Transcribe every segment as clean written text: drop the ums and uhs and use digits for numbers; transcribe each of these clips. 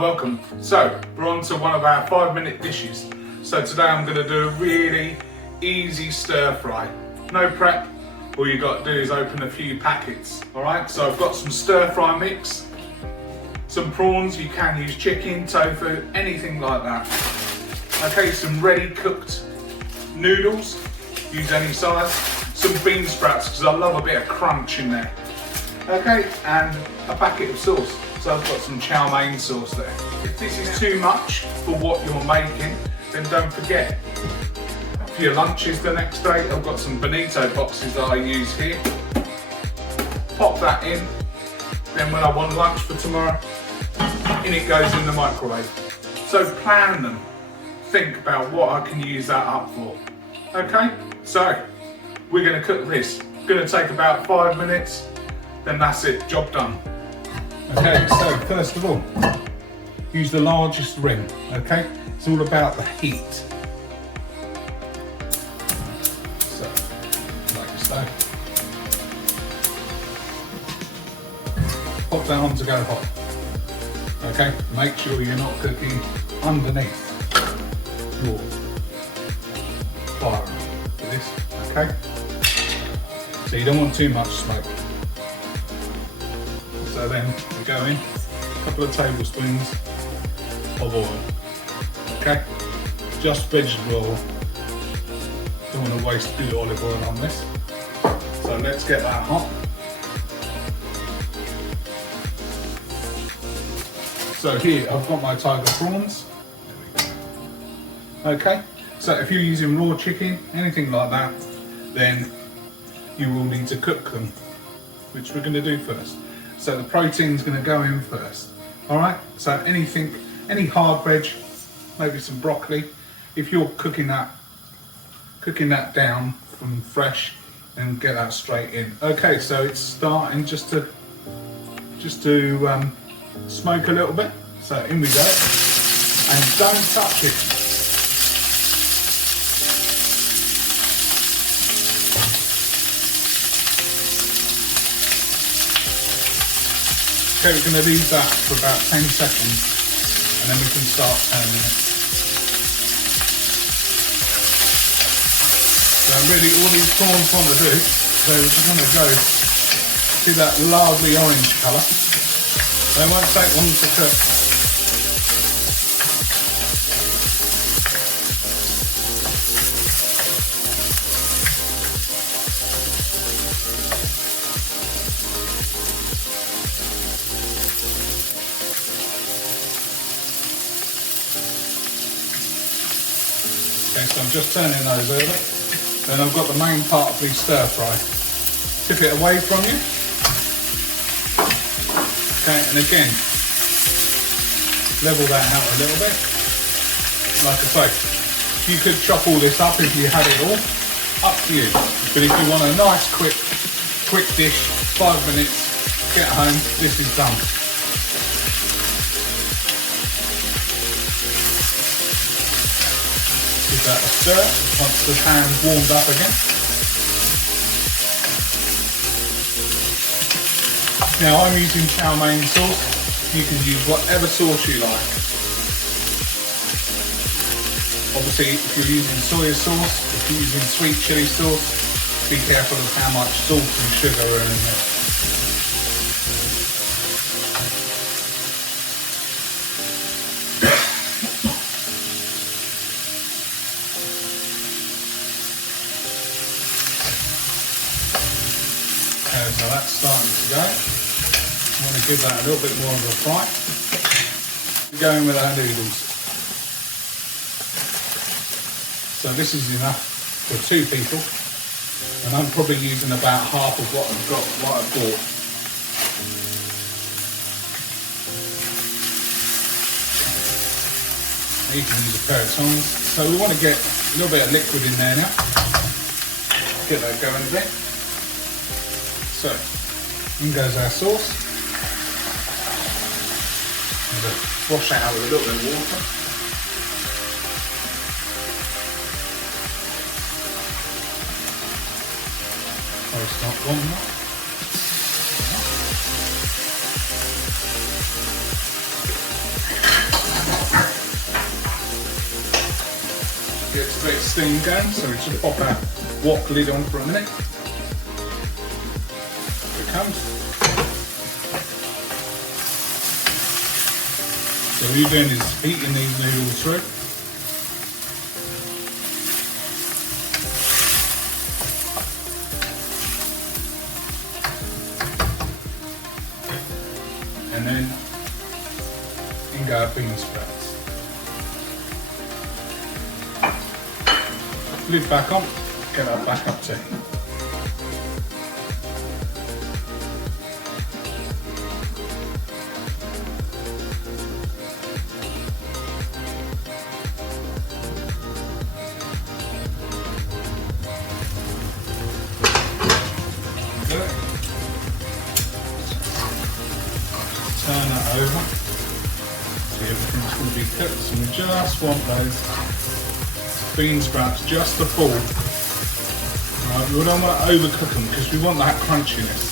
Welcome. So we're on to one of our 5-minute dishes. So today I'm going to do a really easy stir fry. No prep, all you got to do is open a few packets. Alright, so I've got some stir fry mix, some prawns, you can use chicken, tofu, anything like that. Okay, some ready cooked noodles, use any size, some bean sprouts because I love a bit of crunch in there. Okay, and a packet of sauce. So I've got some chow mein sauce there. If this is too much for what you're making, then don't forget. For your lunches the next day, I've got some bonito boxes that I use here. Pop that in, then when I want lunch for tomorrow, in it goes in the microwave. So plan them. Think about what I can use that up for. Okay, so we're gonna cook this. It's gonna take about 5 minutes, then that's it, job done. Okay, so first of all, use the largest ring, okay? It's all about the heat. So, like so. Pop that on to go hot. Okay, make sure you're not cooking underneath your fire for this, okay? So you don't want too much smoke. So then we go in a couple of tablespoons of oil. Okay, just vegetable oil. Don't want to waste good olive oil on this. So let's get that hot. So here I've got my tiger prawns. Okay, so if you're using raw chicken, anything like that, then you will need to cook them, which we're going to do first. So the protein's going to go in first. All right. So anything, any hard veg, maybe some broccoli. If you're cooking that down from fresh, and get that straight in. Okay. So it's starting just to smoke a little bit. So in we go, and don't touch it. Okay, we're going to leave that for about 10 seconds and then we can start turning it. So really all these prawns want to do, they're going to go to that lovely orange colour. They won't take long to cook. Okay, so I'm just turning those over. Then I've got the main part of the stir fry. Tip it away from you. Okay, and again, level that out a little bit. Like I say, you could chop all this up if you had it all. Up to you. But if you want a nice quick dish, 5 minutes, get home, this is done. Give that a stir once the pan's warmed up again. Now I'm using chow mein sauce. You can use whatever sauce you like. Obviously, if you're using soy sauce, if you're using sweet chili sauce, be careful of how much salt and sugar are in there. So that's starting to go. I want to give that a little bit more of a fry. We're going with our noodles. So this is enough for 2 people, and I'm probably using about half of what I've bought. You can use a pair of tongs. So we want to get a little bit of liquid in there now. Get that going a bit. So, in goes our sauce. I'm going to wash that out with a little bit of water. Oh, it's not gone enough. of steam going, so we just pop our wok lid on for a minute. Here it comes. So what you're doing is heating these noodles through. And then in go our bean sprouts. Lid back on, get that back up to heat. Turn that over, so everything's going to be cooked, so we just want those bean sprouts just to fall. Right, we don't want to overcook them because we want that crunchiness.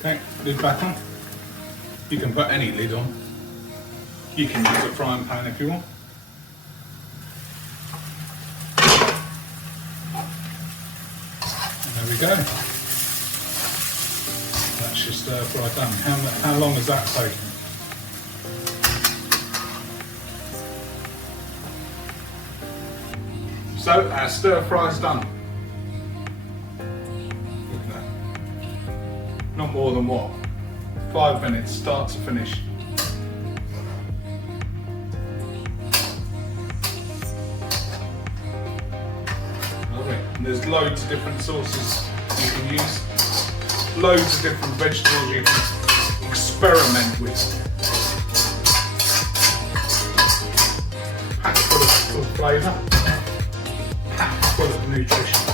Okay, lid back on. You can put any lid on. You can use a frying pan if you want. And there we go. That's your stir fry done. How long has that taken? So our stir fry's done. Look at that. Not more than what? 5 minutes, start to finish. And there's loads of different sauces you can use, loads of different vegetables you can experiment with. Packed full of flavour, packed full of nutrition.